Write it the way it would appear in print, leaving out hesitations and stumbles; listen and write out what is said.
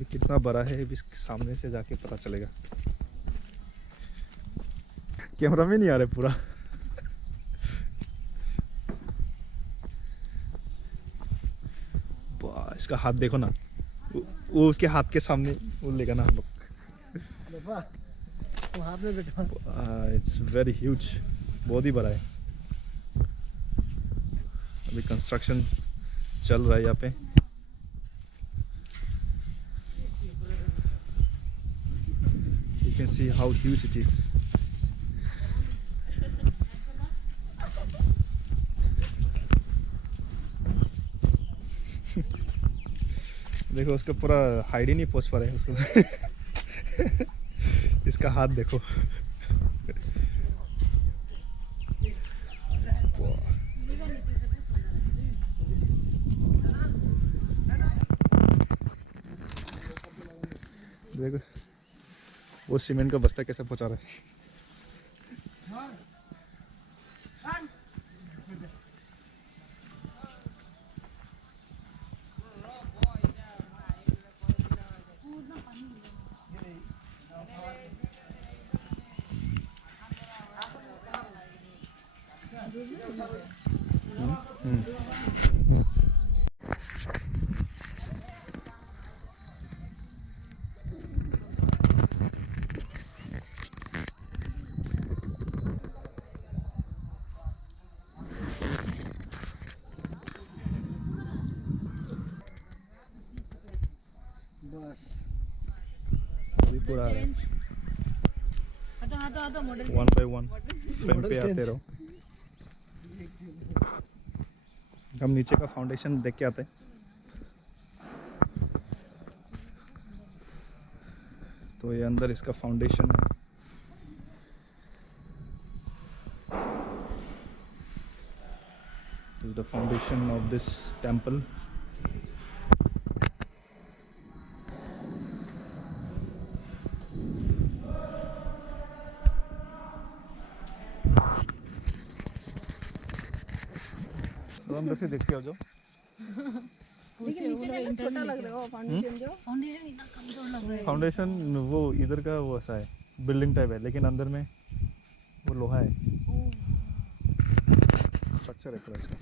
अभी कितना बड़ा है अभी सामने से जाके पता चलेगा। कैमरा में नहीं आ रहा पूरा। इसका हाथ देखो ना, वो उसके हाथ के सामने वो लेगा ना हम लोग। इट्स वेरी ह्यूज, बहुत ही बड़ा है। अभी कंस्ट्रक्शन चल रहा है यहाँ पे। You can see how huge it is. देखो उसका पूरा हाइड ही नहीं पहुंच पा रहा है उसको। इसका हाथ देखो। देखो वो सीमेंट का बस्ता कैसे पहुंचा रहा है। अभी पूरा 1 by 1 फ्रेम पे आते रहो। हम नीचे का फाउंडेशन देख के आते हैं। तो ये अंदर इसका फाउंडेशन है। This is the foundation of this temple. तो अंदर से देखते हो जो छोटा लग रहा है फाउंडेशन, जो फाउंडेशन इतना कमजोर लग रहा है। फाउंडेशन वो इधर का वो ऐसा है, बिल्डिंग टाइप है, लेकिन अंदर में वो लोहा है। स्ट्रक्चर है पूरा इसका।